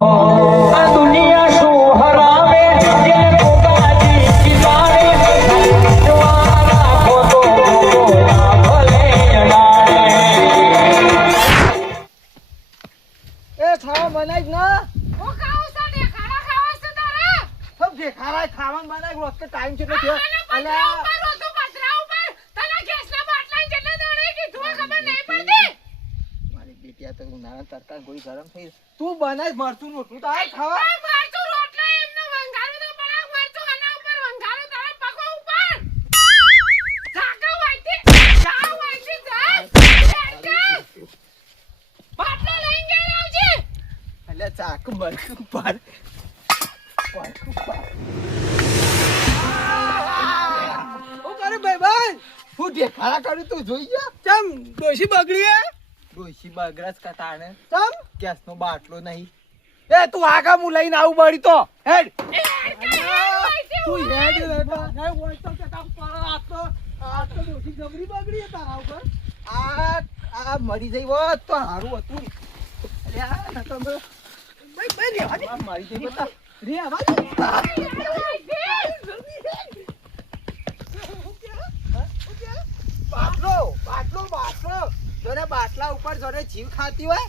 આ દુનિયા શું હરાવે જેને પોતાની કિનારે જવાના ખોટો ના ભલે અડાડે. એ ખાવા બનાય જ ના હું ખાઉં છું ને ખાડા ખાવા છે તારા સબ જે ખારા ખાવાનું બનાય વખતે ટાઈમ કેટલો થયો પતરા ઉપર રોતું પતરા ઉપર તને ગેસના બાટલા જેટલે દાડે કીધું ખબર નહીં પડતી મારી બેટિયા તો ઉનાળા તડકા ગોળી ગરમ થઈ તું બનાય મરચું રોટલું તો આ ખાવા આ મરચું રોટલા એમને વંગારું તો પડા મરચું આના ઉપર વંગારું તારા પગો ઉપર જાગા વાઈથી જા બાટલા લઈને ગઈ આવજે એટલે ચાકુ મરચું પર ઓ કરે ભાઈ હું દેખાડા કરું તું જોઈ જા ચમ ડોશી બગડી હે ડોશી બગડસ કટાણે ચમ ગેસ નો બાટલો નહીં એ તું આગા હું લઈને આવું બળી તો હેડ તું હેડ લેતા નહીં હોય તો કે તામ પર આ તો ડોશી જબરી બગડી હે તારા ઉપર આ મરી જઈ હોત તો હારું હતું અલ્યા ન તો ભાઈ રેવા દે મરી જઈ બતા રેવા દે બાટલો જોને બાટલા ઉપર જોને જીવ ખાતી હોય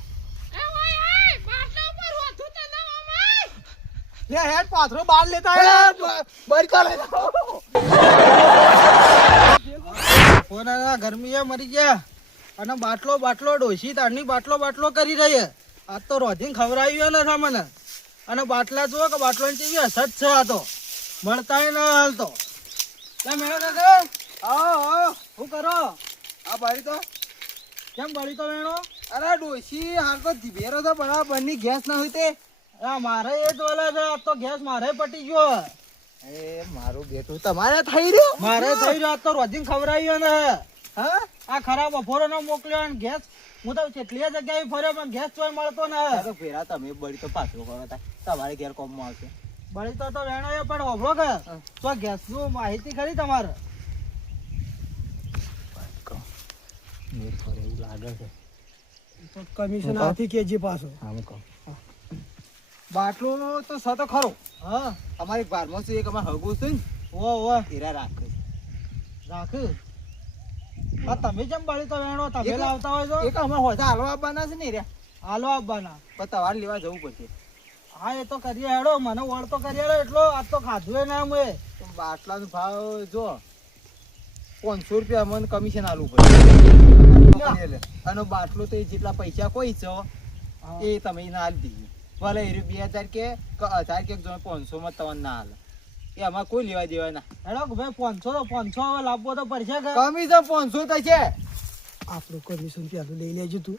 એ ઓય બાટલા ઉપર રોતું તને ઓમાય લે હેડ પાથરો બાર લેતા હે બરી કા લેતા કોના ગરમીએ મરી ગયા અને બાટલો ડોશી તારની બાટલો કરી રહી આ તો રોધીન ખવરાવ્યો ને સામાન અને બાટલા જો કે બાટલોની ચીવી અસત છે આ તો મળતાય ન હાલતો લે મેળો દાદા આવો શું કરો આ બારી તો કેમ બળી તો વેણો અરે ડોશી હાલ તો જીભેરો તો બરાબર ની ગેસ ના હોય તે મારે એ જ ઓલા છે આ તો ગેસ મારે પટી ગયો એ મારું બેટું તમારે થઈ રહ્યો મારે થઈ રહ્યો તો રોજીન ખવરાવ્યો ને હા આ ખરાબ બપોરો નો મોકલ્યો અને ગેસ હું તો કેટલી જગ્યાએ ફર્યો પણ ગેસ ચોય મળતો ને તો ફેરા તમે બળી તો પાછો કરો તમારે ઘેર કોમમાં આવશે બળી તો વેણો એ પણ હોભળો કે તો ગેસ નું માહિતી ખરી તમારે કમિશન આથી કેજી પાછો બાટલો તો સતો ખરો હા અમારી બારમાં છે એક અમાર હગું છે ને ઓ હીરા રાખ આ તમે જેમ બળી તો વેણો તમે લાવતા હોય તો એક અમાર હોતા હાલવા આપવાના છે ને રે હાલવા આપવાના પણ તમારે લેવા જવું પડશે હા એ તો કરીએ હેડો મને વળ તો કરીએ એટલો આ તો ખાધું ના અમે બાટલાનો ભાવ જો 500 રૂપિયા મને કમિશન આલવું પડે અને બાટલો તો જેટલા પૈસા કોઈ છો એ તમે ના આલી દીધી ભલે 2000 કે 1000 કે 500 માં તમને ના હાલે એ અમારે કોઈ લેવા દેવા ના હેડો ભાઈ 500 હવે લાવવો તો પડશે કે કમિશન 500 થશે આપણું કમિશન પેલું લઈ લેજો તું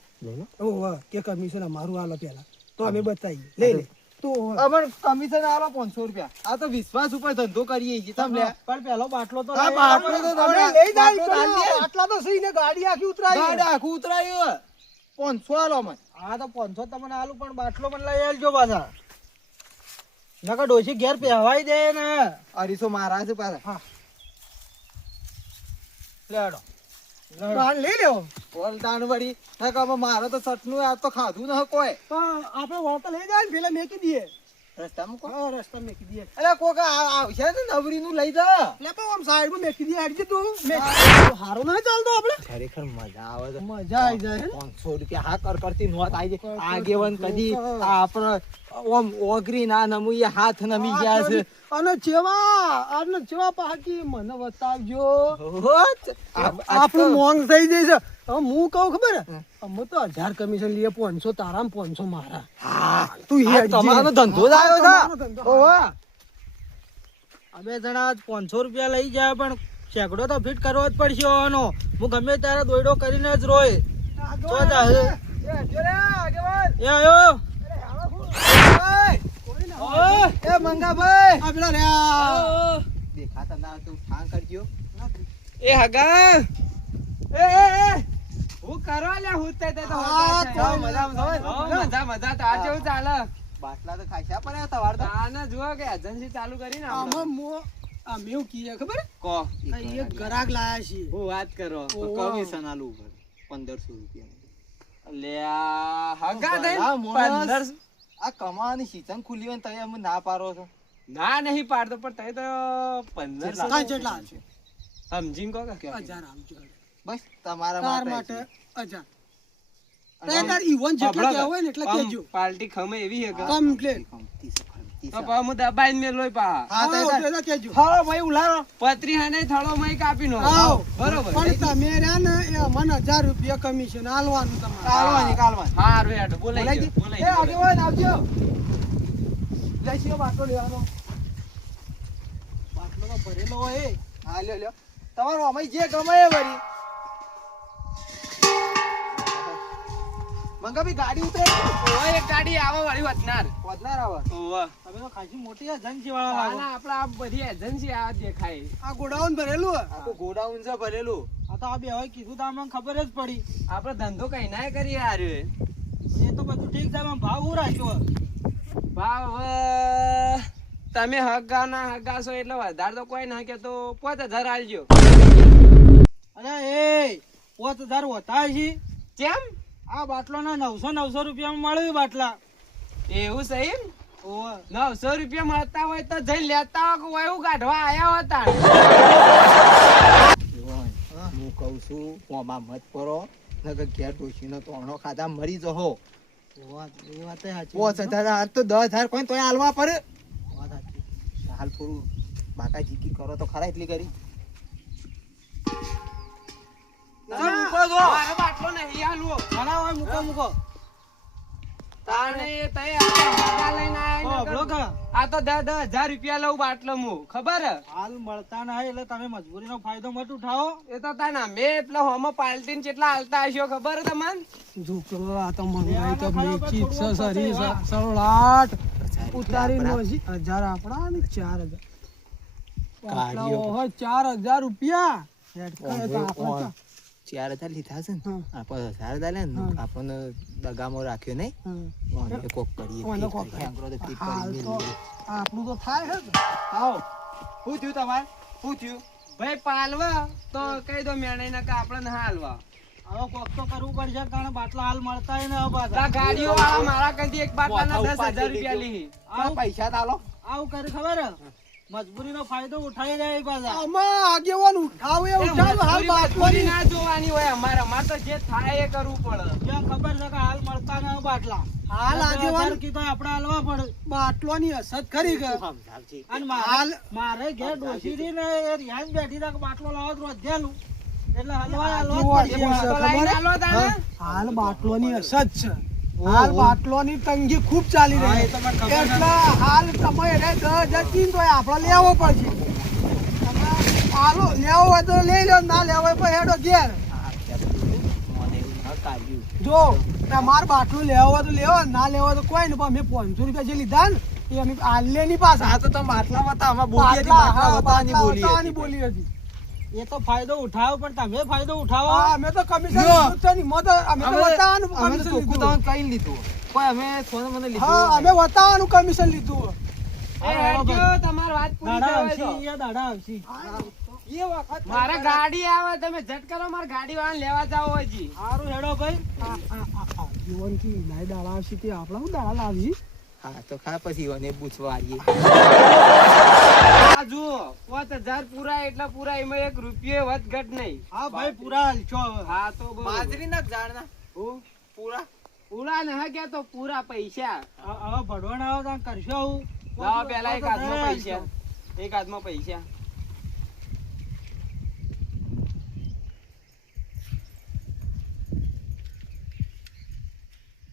ઓહો કે કમિશન અમારું હાલો પેલા તો અમે બતાવીએ લઈ લે તો અમર કમિશન આલો 500 રૂપિયા આ તો વિશ્વાસ ઉપર ધંધો કરીએ છીએ તમે પણ પેલો બાટલો તો બાટલો તો તમે લઈ જાય આટલા તો સહીને ગાડી આખી ઉતરાયું 500 આલો મને હા તો 500 તમને આલું પણ બાટલો મને લઈ આવજો પાછા નકા ડોશી ઘેર પહેવાઈ દે ને અરીસો મારા છે પાછા હા લેડો લઈ લેવો બોલતાન વળી મારે તો સટનું આ તો ખાધું ન કોઈ આપણે વળતા લઈ જાય ને પેલા મેકી દઈએ રસ્તામાં રસ્તા મેકી દઈએ એટલે કોક આવશે ને નવરી નું લઈ જા એટલે પણ આમ સાઈડ માં મેકી દઈએ હાડી તું હારો ના ચાલતો આપણે ખરેખર મજા આવે છે મજા આવી જાય 500 રૂપિયા હા કરતી નોટ આવી જાય આગેવન કદી આપણે ઓમ ઓગરી ના નમુય હાથ નમી ગયા છે અને જેવા પાકી મને બતાવજો આપણું મોંગ થઈ જાય છે હવે હું કહું ખબર અમે તો 1000 કમિશન લઈએ 500 તારા 500 મારા હા તું તમારો ધંધો જ આવ્યો છે ઓહો અમે જણા 500 રૂપિયા લઈ જાય પણ સેકડો તો ફિટ કરવો જ પડશે આનો હું ગમે ત્યારે દોયડો કરીને જ રોય તો જાહે એ આયો એ મંગાભાઈ આ પેલા રે દેખાતા ના તું ઠાં કરજો એ હગા એ હું કરવા લે હું તે તો મજા તાર જેવું ચાલે બાટલા તો ખાઈશા પર તવાર તો આને જુઓ કે એજન્સી ચાલુ કરીને આ મેં કીએ ખબર કો એક ગરાક લાયા છે હું વાત કરો તો કમિશન આલું 1500 રૂપિયા લે આ હગા દે 1500 આ કમાવાની સીઝન ખુલી હોય ને તમે અમે ના પારો છો. ના નહીં પાડતો પણ તઈ તો 1500 જેટલા છે સમજીને કહો કે 1000 આપજો બસ તમારા તાર માટે માટે 1000 તાર ઈવન જેટલા કહેવા હોય ને એટલે કહેજો પાર્ટી ખમે એવી હે કે કમ્પ્લીટ તો પા હું દબાઈને મેલોય પા હા તો પેલા કહેજો હા ભાઈ ઉલારો પતરી હાને થળો મય કાપી નો આવો. બરોબર પણ તમે રહ્યા ને એ મને 1000 રૂપિયા કમિશન આલવાનું તમારે કાલવાની હારું હેડ બોલાઈ ગયો એ બોલાઈ ગયો આગેવાન આવજો જઈશું બાટલો લેવાનો બાટલોમાં ભરેલો હોય એ. હા લ્યો તમારો અમે જે ગમે એ વળી મંગાવી ગાડી ઉતરે ઓય એક ગાડી આવો વાળી વચનાર વધનાર આવે ઓવા તમે તો ખાસી મોટી એજન્સી વાળા લાગો. આના આપડા આ બધી એજન્સી આ દેખાય આ ગોડાઉન ભરેલું હે. આ તો ગોડાઉન છે ભરેલું. આ તો આ બે હવે કીધું તો અમને ખબર જ પડી. આપડે ધંધો કઈ ના કરીએ યાર એ તો બધું ઠીક છે આમાં ભાવ હું રાખ્યો ભાવ તમે હગા ના હગા છો એટલે વધારે તો કોઈ ના કે તો 5000 આલજો અરે એ 5000 હોતા છે કેમ આ બાટલો ના 900 રૂપિયામાં મળે બાટલા. એવું સહી ઓવે. 900 રૂપિયા મળતા હોય તો જઈ લેતા હોય કે એવું કાઢવા આયા હતા હું કહું છું ઓમાં મત પરો નકર ઘેર ડોશીનો તોણો ખાધા મરી જહો. એ વાત સાચી. 5000 તો 10000 કોઈ તોય હાલવા પડે. વાત સાચી. હાલ પૂરું બાકા જીકી કરો તો ખરા એટલી કરી. મારો બાટલો નહીં હાલવો ના હોય મૂકો તાણે તઈ આ લઈને આયા બ્લો કા આ તો 10,000 રૂપિયા લઉં બાટલો હું ખબર હે? હાલ મળતા ના એટલે તમે મજબૂરીનો ફાયદો મત ઉઠાવો. એ તો તાના મે પેલા હોમો પાલટીને કેટલા હાલતા હશો ખબર હે તમને છોકરો આ તો મંગાઈ તો મેચી છે સરી સરોલાટ ઉતારી નો 1000 આપડા અને 4000 કાર્યો. હોય 4000 રૂપિયા હેડ કરે તો આપણે 4000 લીધા છે ને હા. આપણે 1000 લે ને હા. આપણને દગામો રાખ્યો નહીં હા. ઓને કોક કરીએ ઓને ઠીક કોક કરીએ. આંકડો તો ઠીક હાલ કરી તો મેલીએ. આપણું તો થાય હે ને. આવો શું થયું તમારે શું થયું ભાઈ પાલવા તો કહી દો મેણે ને કે આપણે ના હાલવા હવે કોક તો કરવું પડશે કારણ બાટલા હાલ મળતા ને હવે પાછા. આ ગાડીઓ વાળા મારા કદી એક બાટલાના 10,000 રૂપિયા લીધી આવું પૈસા તાલો આવું કરે ખબર હે? મજબૂરીનો ફાયદો ઉઠાઈ જાય પાછા. આમાં આગેવાન ઉઠાવે ઉઠાવે હાલ મજબૂરી બાટવાની ના જોવાની હોય અમારે તો જે થાય એ કરવું પડે જ્યાં ખબર છે કે હાલ મળતા ના બાટલા હાલ આગેવાન કીધો આપણે હાલવા પડે. બાટલોની અસર ખરી કે અને હાલ મારે ઘેર ડોસી રહી ને એ રિહાઈન બેઠી હતા કે બાટલો લાવો તો રોધ્યાલું. એટલે હલવા જુઓ, હલવા એ જ પડશે. તો તો લાઈને હાલો તાને. હાલ બાટલોની અસર છે હાલ બાટલોની તંગી ખૂબ ચાલી હા, રહી એ તો મને ખબર એટલે હાલ તમે રે 10,000 કીધું તો આપણે લેવો પડશે હાલો લેવો હોય તો લઈ લો ના લેવો હોય તો હેડો ઘેર જો તમારે બાટલું લેવો હોય તો લેવો ના લેવો હોય તો કોઈ નહીં પણ અમે 500 રૂપિયા જે લીધા ને એ અમે આલે ની પાછા હા તો તમે બાટલા હતા અમે બોલીએ હતી, બાટલા, બાટલા હા, વતાવાની બાટલા બોલીએ વતાવાની હતી. બોલી હતી એ તો ફાયદો ઉઠાવો પણ તમે ફાયદો ઉઠાવો. હા, અમે તો કમિશન જો. લીધું છે નહીં. અમે તો અમે- વતાવાનું અમે તો કમિશન ચોખ્ખું લીધું. તમને કઈ લીધું પણ અમે થોડું મને લીધું હા અમે વતાવાનું કમિશન લીધું એ હેડજો, તમારી વાત પૂરી દાડા થવા આવશે, દો. અહીંયા દાડા આવશે. એ વખત મારા ગાડી આવે તમે ઝટ કરો મારા ગાડી વાળા લેવા જાવ હજી સારું હેડો ભાઈ. જીવનથી લાઈ દાડા આવશે તે આપણા હું દાડા લાવજી હા તો ખા પછી એને પૂછવા આવીએ આ જુઓ 5,000 પૂરા એટલે પૂરા એમાં 1 રૂપિયો વધઘટ નહીં હા ભાઈ પૂરા હાલશો હવે. હા તો બરોબર. બાજરીના ઝાડના પૂરા પૂરા ના ગયા તો પૂરા પૈસા હવે ભડવાણ આવે તો કરશો આવું. લાવો પેલા એક હાથમાં તો પૈસા એક હાથમાં પૈસા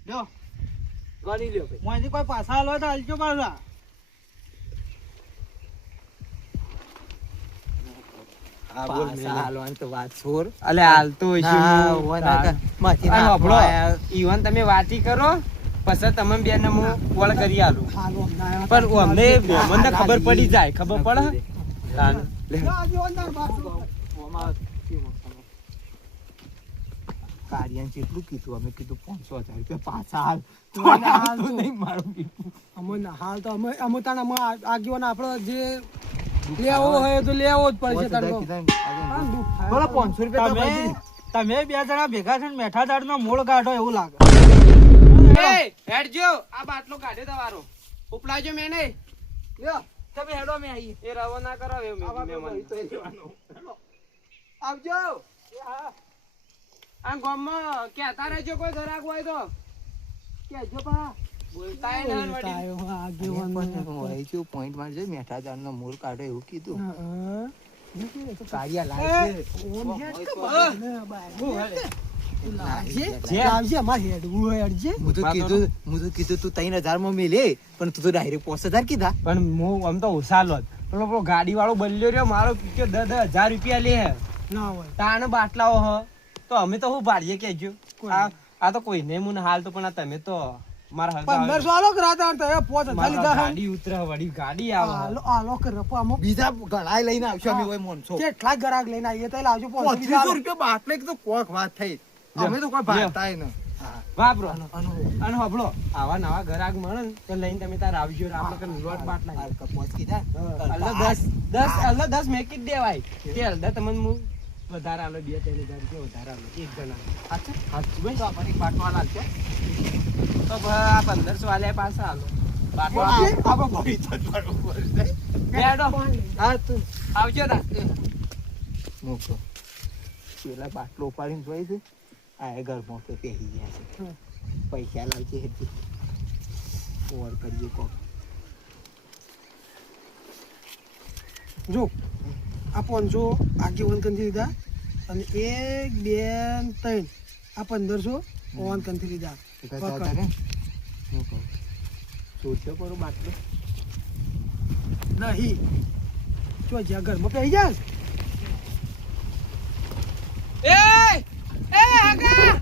લ્યો, ગણી લ્યો ભાઈ મોંથી કોઈ પાછા હાલવા તો હાલજો પાછા. હા બોલ પાછા હાલવાની તો વાત છોડ અલે હાલતો ના, હોવા ના કર. માંથી નાખવા આયા. ઈવન તમે વાતી કરો પછી તમે બે ને હું કોલ કરી આલું હાલો અમને પણ અમને મને ખબર પડી જાય ખબર પડે તાન. કાર્યાને કેટલું કીધું અમે કીધું 500,000 રૂપિયા પાછા હાલ તો ના, ના, હાલ તો તો. નહીં મારું બીજું. હાલ તો અમે તાણ આગેવાન આપણે જે લેવો હોય તો લેવો જ પડશે તાણ તો. હા, દુઃખ થાય. બોલો 500 રૂપિયા તો તમે ભાઈ. તમે બે જણા ભેગા થઈને મેઠા દાડનો મૂળ કાઢો એવું લાગે. એ હેડજો આ બાટલો કાઢ્યો તમારો ઉપલાજો મેં નહીં લ્યો તમે હેડો મે આવીએ એ રવો ના કરો એ આવા મહેમાન. ભાઈ તો લેવાનો આવજો આ ગામમાં કહેતા રહેજો કોઈ ઘરાક હોય તો કેજો પા બોલતાય ના વળી. પોઈન્ટ મારજો મેઠાજાન નો મૂળ કાઢો એવું કીધું હા કાળિયા લાગે લાવજે અમાર હેડવું હોય અડજે હું તો કીધું તું 3000 માં મેલે પણ તું તો ડાયરેક્ટ 5000 કીધા પણ હું આમ તો ઓછાલો જ પેલો ગાડી વાળો બલ્યો રહ્યો મારો કીધો 10,000 રૂપિયા લે ના હોય તાણ બાટલાઓ હ તો અમે તો હું ભાડીએ કેજો આ તો કોઈ નહીં મને હાલ તો પણ આ તમે તો મારા હગા 1500 આલો કરાતા તમે 5000 લીધા હે ગાડી ઉતરે વળી ગાડી આવે આલો આલો કરપો આમો બીજા ઘણા લઈને આવશો અમે હોય મોનસો કેટલા ગરાક લઈને આવીએ તો લાવજો 3500 રૂપિયા બાટલે તો કોક વાત થઈ અમે તો કોઈ ભાગતાય ન વાપરો અને હબળો આવા નવા ગ્રાહક મળે ને તો લઈને તમે તાર આવજો આપણે કઈ લોટ બાટલા હાલકા પોચ કીધા અલ્લા 10 મેકી જ દેવાય તે અલ્લા તમને હું વધારે આલો 2-3 હજાર રૂપિયા વધારે આલો એક જણા અચ્છા હાચું ભાઈ તો અમારી બાટલો હાલ છે તો આ 1500 વાલે પાછા આલો બાટલો આપણે ભરી તો બરોબર છે બેડો હા તું આવજો તા મોકો પેલા બાટલો ઉપાડીને જોઈ છે આ ઘરમાં તો પહેરી ગયા છે પૈસા લાવજે હેઠી ઓર કરીએ કોક જો આ 500 આગેવાન કંથી લીધા અને 1 2 3 આ 1500 ઓવાન કંથી લીધા સોચ્યો પર બાટલો નહીં જો જ્યાં ઘરમાં પહેરી જા એ આગા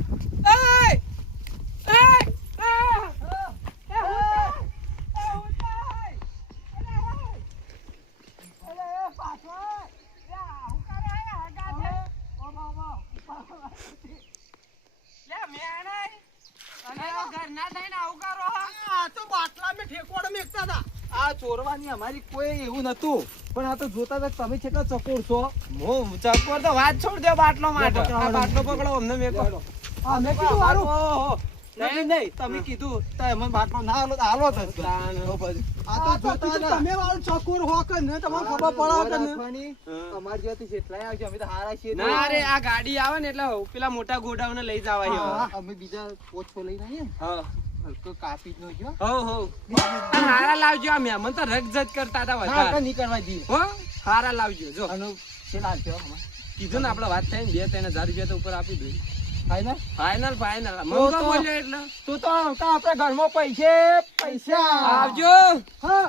આ ચોરવાની અમારી કોઈ એવું નતું પણ આ તો જોતા હતા તમે કેટલા ચકોર છો હું ચક્કર તો વાત છોડ દે બાટલો માટે આ બાટલો પકડો અમને મેકો આ મેં કીધું વારું ઓહો નહીં તમે કીધું તો એમાં બાટલો ના આલો તો આલો જ આ તો જોતા કીધું હતા તમે વાળું ચકોર હો કે ને તમને ખબર પડે કે ને રાખવાની, અમારી જેવાથી જેટલાય આવશે અમે તો હારા છીએ ના રે આ ગાડી આવે ને એટલે પેલા મોટા ગોડાઉન લઈ જવાય હા, અમે બીજા પોછો લઈને આવીએ ને હા હલકો કાપી જ નો જો હો હો આ હારા લાવજો આ મહેમાન તો રગજત કરતા હતા ના વધારે નહીં કરવા દઈએ હો હારા લાવજો જો અને છેલ્લા આવશે અમાર કીધું ને આપણે વાત થઈ ને 2-3 હજાર રૂપિયા તો ઉપર આપી દઉં ફાઈનલ ફાઇનલ ફાઇનલ તો મંગો બોલ્યો એટલે તું તો આપણે ઘરમાં પૈસે પૈસા આવજો હા